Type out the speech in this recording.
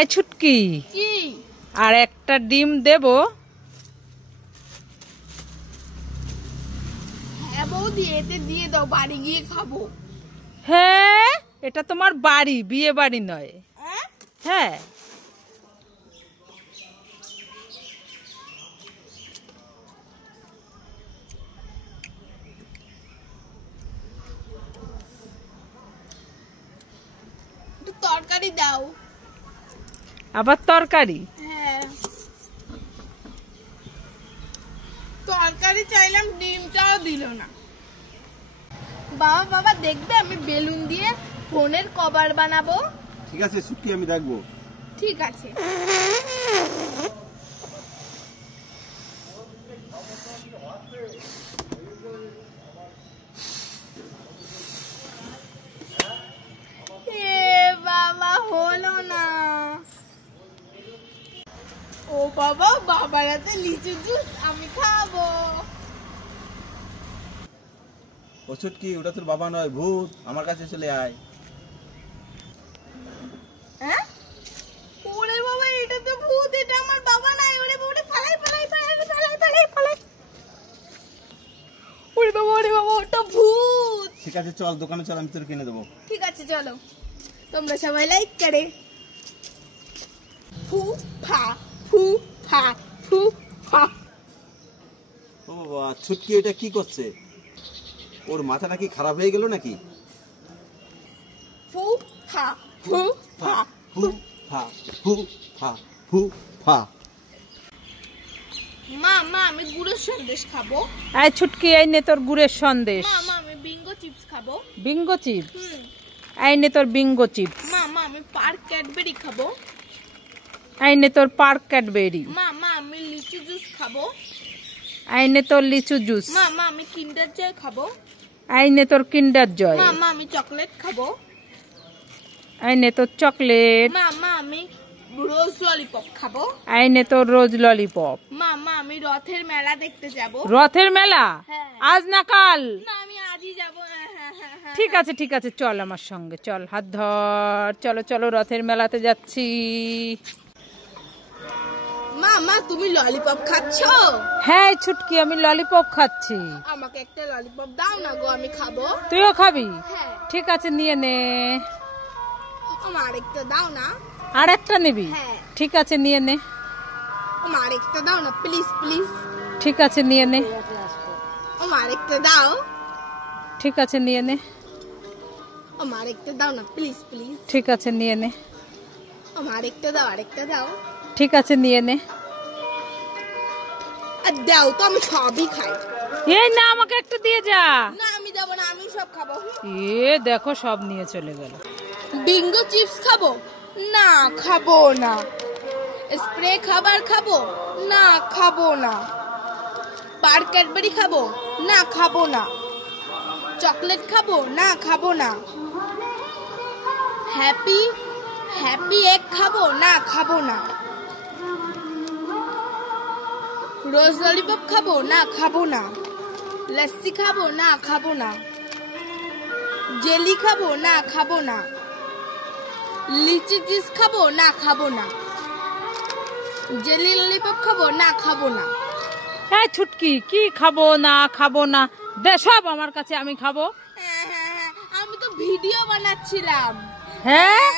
এই ছুটকি কি আর একটা ডিম দেব? হ্যাঁ বৌদি, এতে দিয়ে দাও, বাড়ি গিয়ে খাবো। হ্যাঁ, এটা তোমার বাড়ি, বিয়ে বাড়ি নয়। হ্যাঁ, তরকারি দাও। আবার তরকারি? হ্যাঁ, তরকারি চাইলাম, ডিমটাও দিল না। বাবা বাবা, দেখবে আমি বেলুন দিয়ে ফোনের কভার বানাবো। ঠিক আছে ছুটকি, আমি দেখবো। ঠিক আছে। বাবা, হলো না। ও বাবা, বাবার হাতে লিচু জুস, আমি খাবো। ও ছুটকি, ওটা তোর বাবা নয়, ভূত। আমার কাছে চলে আয়। হ্যাঁ, ওরে বাবা, এটা তো ভূত, এটা আমার বাবা নাই। ওরে বাবা, পালাই পালাই পালাই পালাই পালাই পালাই। ওরে বাবা, ওটা ভূত। ঠিক আছে চল, দোকানে চল, আমি তোর কিনে দেবো। ঠিক আছে চলো, তোমরা সবাই লাইক করে। ফু ফা ফু ফা ফু ফা। ও বাবা, ছুটকি এটা কি করছে? ওর মাথাটা কি খারাপ হয়ে গেল নাকি? ফু ফা ফু ফা ফু ফা ফু ফা ফু ফা। মা মা, আমি গুড়ের সন্দেশ খাবো। এই ছুটকি, এই নে তোর গুড়ের সন্দেশ। মা মা, আমি বিঙ্গো চিপস খাবো। Bingo chips? এই নে তোর বিঙ্গো চিপস। মা মা, আমি পার্ক ক্যাডবেরি খাবো। এই নে তোর পার্ক ক্যাডবেরি। মা মা, আমি লিচু জুস খাবো। এই নে তোর লিচু জুস। মা মা, আমি কিন্ডার জয় খাবো। এই নে তোর কিন্ডার জয়। মা মা, আমি চকলেট খাবো। এই নে তোর চকলেট। মা মা, আমি রোজ ললিপপ খাবো। এই নে তোর রোজ ললিপপ। মা মা, আমি রথের মেলা দেখতে যাব। রথের মেলা? হ্যাঁ। আজ না কাল? না, আমি আজই যাব। ঠিক আছে ঠিক আছে, চল আমার সঙ্গে, চল, হাত ধর, চলো চলো, রথের মেলাতে যাচ্ছি। মা মা, তুমি ললিপপ খাচ্ছো? হ্যাঁ ছুটকি, আমি ললিপপ খাচ্ছি। আমাকে একটা ললিপপ দাও না গো, আমি খাবো। তুইও খাবি? হ্যাঁ। ঠিক আছে, নিয়ে নে। আমার আরেকটা দাও না। আর একটা নিবি? হ্যাঁ। ঠিক আছে, নিয়ে নে। আমার আরেকটা দাও না, প্লিজ প্লিজ। ঠিক আছে, নিয়ে নে। আমার আরেকটা দাও। ঠিক আছে, নিয়ে নে। আমার আরেকটা দাও না, প্লিজ প্লিজ। ঠিক আছে, নিয়ে নে। আমার আরেকটা দাও, আরেকটা দাও। ঠিক আছে, নিয়ে নে। আর দাও তো, আমি সবই খাই। এই না, আমাকে একটা দিয়ে যা। না, আমি দেবো না, আমি সব খাবো। দেখো, সব নিয়ে চলে গেল। বিঙ্গো চিপস খাবো? না, খাবো না। স্প্রে খাবার খাবো? না, খাবো না। পার্ক ক্যাডবেরি খাবো? না, খাবো না। চকলেট খাবো? না, খাবো না। হ্যাপি এগ খাবো? না, খাবো না। রোজ ললিপপ খাবো? না, খাবো না। লস্যি খাবো? না, খাবো না। জেলি খাবো? না, খাবো না। লিচি জুস খাবো? না, খাবো না। জেলি ললিপপ খাবো? না, খাবো না। হ্যাঁ ছুটকি, কি খাবো না খাবো না, দে সব আমার কাছে, আমি খাবো। আমি তো ভিডিও বানাচ্ছিলাম। হ্যাঁ,